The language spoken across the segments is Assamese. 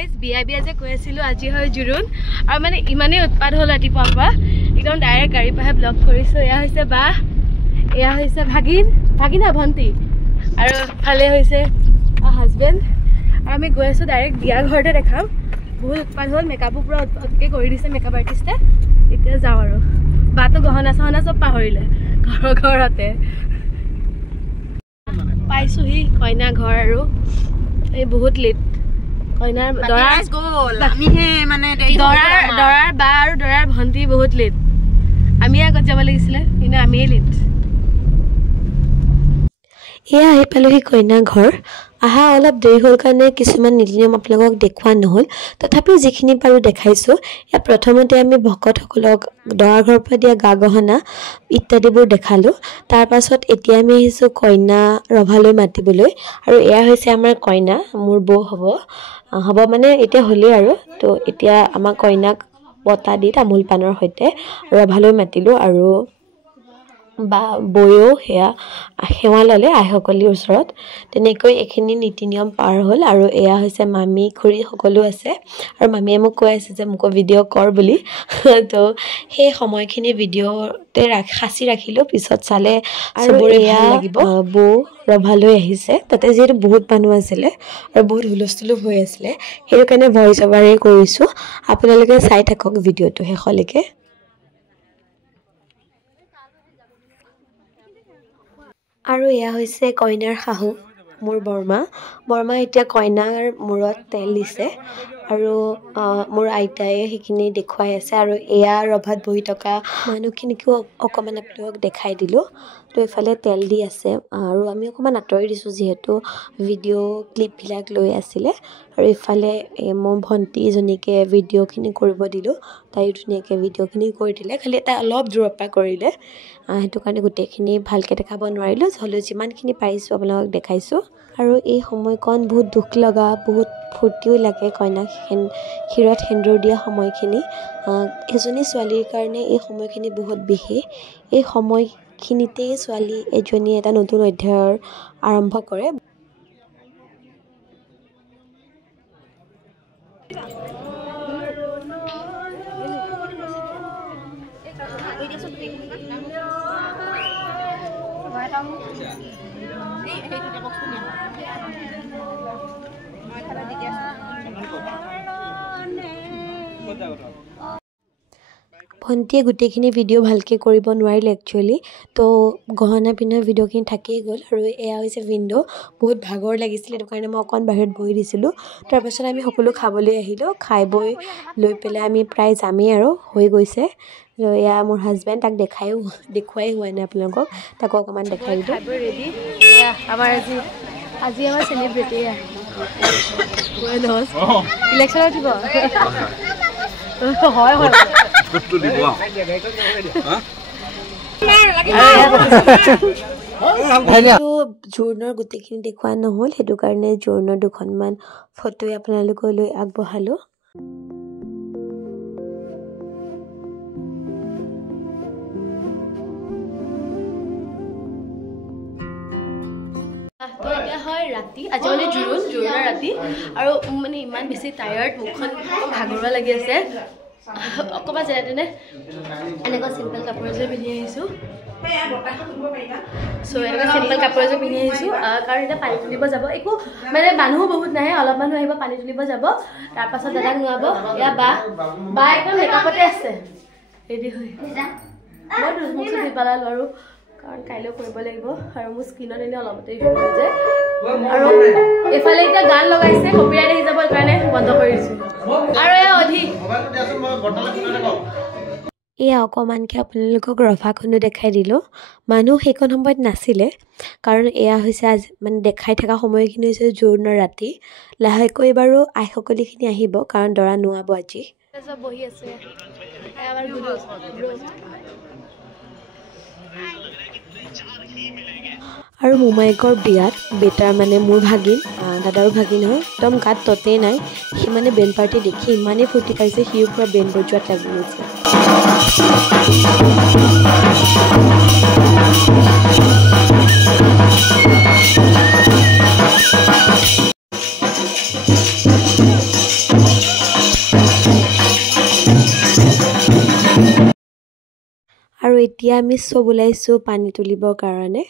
গাইজ বিয়া যে কৈ আছিলোঁ আজি হয় জোৰোণ আৰু মানে ইমানেই উৎপাত হ'ল ৰাতিপুৱাৰ পৰা একদম ডাইৰেক্ট গাড়ী পাহে ব্লক কৰিছোঁ এয়া হৈছে বা এয়া হৈছে ভাগিনা ভণ্টি আৰু ভালে হৈছে হাজবেণ্ড আৰু আমি গৈ আছোঁ ডাইৰেক্ট বিয়া ঘৰতে দেখাম বহুত উৎপাত হ'ল মেকআপো পুৰা উৎপাতকৈ কৰি দিছে মেকআপ আৰ্টিষ্টে এতিয়া যাওঁ আৰু বাটো গহনা চহনা চব পাহৰিলে ঘৰতে পাইছোঁহি কইনা ঘৰ আৰু এই বহুত লেট কইনাৰ দৰাৰ বা আৰু দৰাৰ ভণ্টি বহুত লেট আমি আগত যাব লাগিছিলে কিন্তু আমিয়ে লেট এয়া আহি পালোহি কইনা ঘৰ আহা অলপ দেৰি হ'ল কাৰণে কিছুমান নীতি নিয়ম আপোনালোকক দেখুওৱা নহ'ল তথাপিও যিখিনি পাৰোঁ দেখাইছোঁ ইয়াত প্ৰথমতে আমি ভকতসকলক দৰা ঘৰৰ পৰা দিয়া গা গহনা ইত্যাদিবোৰ দেখালোঁ তাৰ পাছত এতিয়া আমি আহিছোঁ কইনা ৰভালৈ মাতিবলৈ আৰু এয়া হৈছে আমাৰ কইনা মোৰ বৌ হ'ব মানে এতিয়া হ'লেই আৰু তো এতিয়া আমাৰ কইনাক বটা দি তামোল পাণৰ সৈতে ৰভালৈ মাতিলোঁ আৰু বা বৈও সেয়া সেৱা ল'লে আইসকলৰ ওচৰত তেনেকৈ এইখিনি নীতি নিয়ম পাৰ হ'ল আৰু এয়া হৈছে মামী খুৰী সকলো আছে আৰু মামীয়ে মোক কৈ আছে যে মোকো ভিডিঅ' কৰ বুলি তো সেই সময়খিনি ভিডিঅ'তে সাঁচি ৰাখিলোঁ পিছত চালে আৰু এয়া লাগিব বৌ ৰভালৈ আহিছে তাতে যিহেতু বহুত মানুহ আছিলে আৰু বহুত হুলস্থুলো হৈ আছিলে সেইটো কাৰণে ভইচ অভাৰেই কৰিছোঁ আপোনালোকে চাই থাকক ভিডিঅ'টো শেষলৈকে আৰু এয়া হৈছে কইনাৰ শাহু মোৰ বৰমা এতিয়া কইনাৰ মূৰত তেল দিছে আৰু মোৰ আইতাই সেইখিনি দেখুৱাই আছে আৰু এয়া ৰভাত বহি থকা মানুহখিনিকো অকণমান আপোনালোকক দেখাই দিলোঁ তো এইফালে তেল দি আছে আৰু আমি অকণমান আঁতৰি দিছোঁ যিহেতু ভিডিঅ' ক্লিপবিলাক লৈ আছিলে আৰু ইফালে মোৰ ভণ্টিজনীকে ভিডিঅ'খিনি কৰিব দিলোঁ তাইও ধুনীয়াকৈ ভিডিঅ'খিনি কৰি দিলে খালি এটা অলপ দূৰৰ পৰা কৰিলে সেইটো কাৰণে গোটেইখিনি ভালকৈ দেখাব নোৱাৰিলোঁ হ'লেও যিমানখিনি পাৰিছোঁ আপোনালোকক দেখাইছোঁ আৰু এই সময়কণ বহুত দুখ লগা বহুত ফূৰ্তিও লাগে কইনাক শিৰত সেন্দুৰ দিয়া সময়খিনি এজনী ছোৱালীৰ কাৰণে এই সময়খিনি বহুত বিশেষ এই সময়খিনিতেই ছোৱালী এজনী এটা নতুন অধ্যায়ৰ আৰম্ভ কৰে ভণ্টিয়ে গোটেইখিনি ভিডিঅ' ভালকৈ কৰিব নোৱাৰিলে একচুৱেলি তো গহনা পিন্ধা ভিডিঅ'খিনি থাকিয়ে গ'ল আৰু এয়া হৈছে ভিণ্ড' বহুত ভাগৰ লাগিছিলে সেইটো কাৰণে মই অকণ বাহিৰত বহি দিছিলোঁ তাৰপাছত আমি সকলো খাবলৈ আহিলোঁ খাই বৈ লৈ পেলাই আমি প্ৰায় যামেই আৰু হৈ গৈছে এয়া মোৰ হাজবেণ্ড তাক দেখুৱাই হোৱা নাই আপোনালোকক তাকো অকণমান দেখাই দিলোঁ ৰেডি আমাৰ আজি আমাৰ চেলিব্ৰিটি ইলেকশ্যনত উঠিব হয় জোৰোণৰ গোটেইখিনি দেখুওৱা নহ'ল সেইটো কাৰণে জোৰোণৰ দুখনমান ফটোৱে আপোনালোকলৈ আগবঢ়ালোঁ তো এতিয়া হয় ৰাতি আজি মানে জোৰোণৰ ৰাতি আৰু মানে ইমান বেছি টায়াৰ্ড মুখখন ভাগৰুৱা লাগি আছে অকণমান যেনে তেনে এনেকুৱা চিম্পল কাপোৰ এযোৰ পিন্ধি আহিছোঁ এনেকুৱা চিম্পল কাপোৰ এযোৰ পিন্ধি আহিছোঁ কাৰণ এতিয়া পানী তুলিব যাব একো মানে মানুহো বহুত নাহে অলপ মানুহ আহিব পানী তুলিব যাব তাৰপাছত দাদাক নোৱাব এয়া বা একদম মেকআপতে আছে ৰেডি হৈ মই মুখ ধুই পেলালোঁ আৰু কাৰণ কাইলৈও কৰিব লাগিব আৰু মোৰ স্কিনত এনেই অলপতে ইফেক্ট হৈ যায় আৰু এইফালে এতিয়া গান লগাইছে কপিৰাইট আহি যাব কাৰণে বন্ধ কৰি দিছোঁ আৰু এয়া অকণমানকৈ আপোনালোকক ৰভাখনো দেখাই দিলোঁ মানুহ সেইখন সময়ত নাছিলে কাৰণ এয়া হৈছে আজি মানে দেখাই থকা সময়খিনি হৈছে জোৰোণৰ ৰাতি লাহেকৈ বাৰু আইসকলখিনি আহিব কাৰণ দৰা নোৱাব আজি বহি আছে আৰু মোমায়েকৰ বিয়াত বেটাৰ মানে মোৰ ভাগিন দাদাৰো ভাগিন হয় একদম গাত ততেই নাই সি মানে বেণ্ড পাৰ্টি দেখি ইমানেই ফূৰ্তি পাইছে সিও পুৰা বেণ্ড বজোৱাত লাগি গৈছে এতিয়া আমি চব ওলাইছোঁ পানী তুলিবৰ কাৰণে।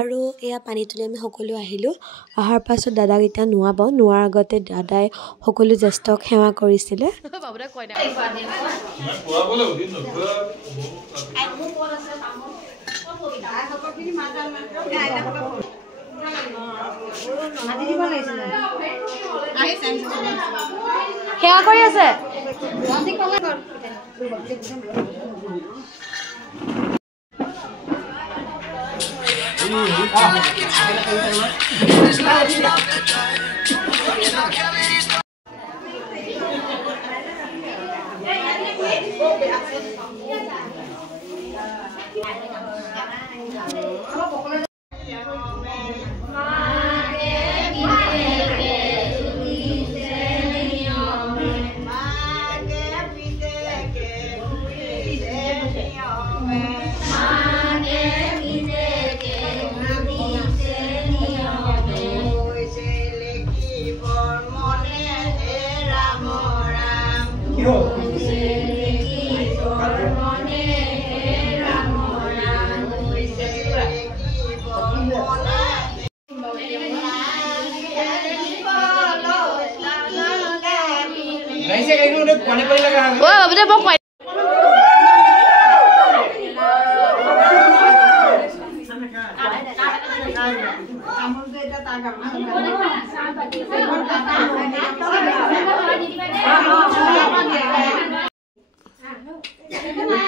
আৰু এয়া পানী তুলি আমি সকলো আহিলোঁ। অহাৰ পাছত দাদাকেইটা নোৱাৰ আগতে দাদাই সকলো জ্যেষ্ঠক সেৱা কৰিছিলে। সেৱা কৰি আছে।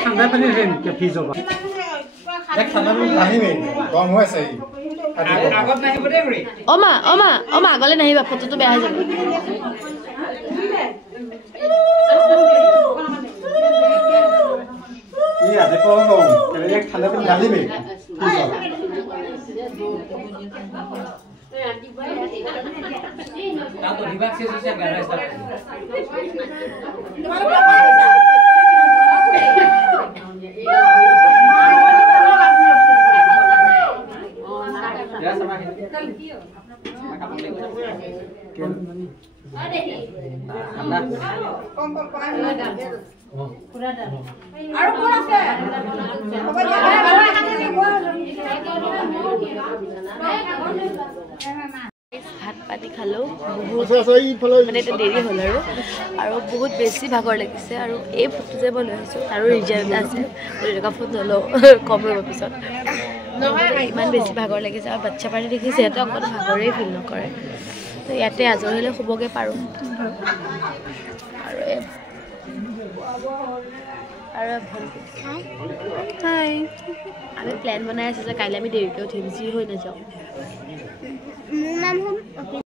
ঠান্ডা পানী ৰেন কে ফ্ৰিজ হবে এক ঠান্ডা পানী নাহিবে গৰম হৈ আছে আগত নাহিব দে ৰে ওমা আগলে নাহিবা ফটোটো বেয়া হৈ যাব ই আদে পৰম কেলে এক ঠান্ডা পানী নাহিবে ফ্রিজ হবে তা তো রিভার শেষ হচ্ছে গাড়া স্টার্ট Ya sama ini. ভাত পানী খালোঁ বহুত মানে এতিয়া দেৰি হ'ল আৰু বহুত বেছি ভাগৰ লাগিছে আৰু এই ফটো যে মই লৈ আহিছোঁ তাৰো ৰিজাল্ট আছে এনেকুৱা ফটো নলওঁ কম ৰ'ব পিছত ইমান বেছি ভাগৰ লাগিছে আৰু বাচ্ছা পানী দেখি সিহঁতে অকণ ভাগৰেই ফিল নকৰে তো ইয়াতে আজৰি হ'লে শুবগৈ পাৰোঁ আৰু আমি প্লেন বনাই আছোঁ যে কাইলৈ আমি দেৰিকৈ উঠিম যি হৈ নাযাওঁ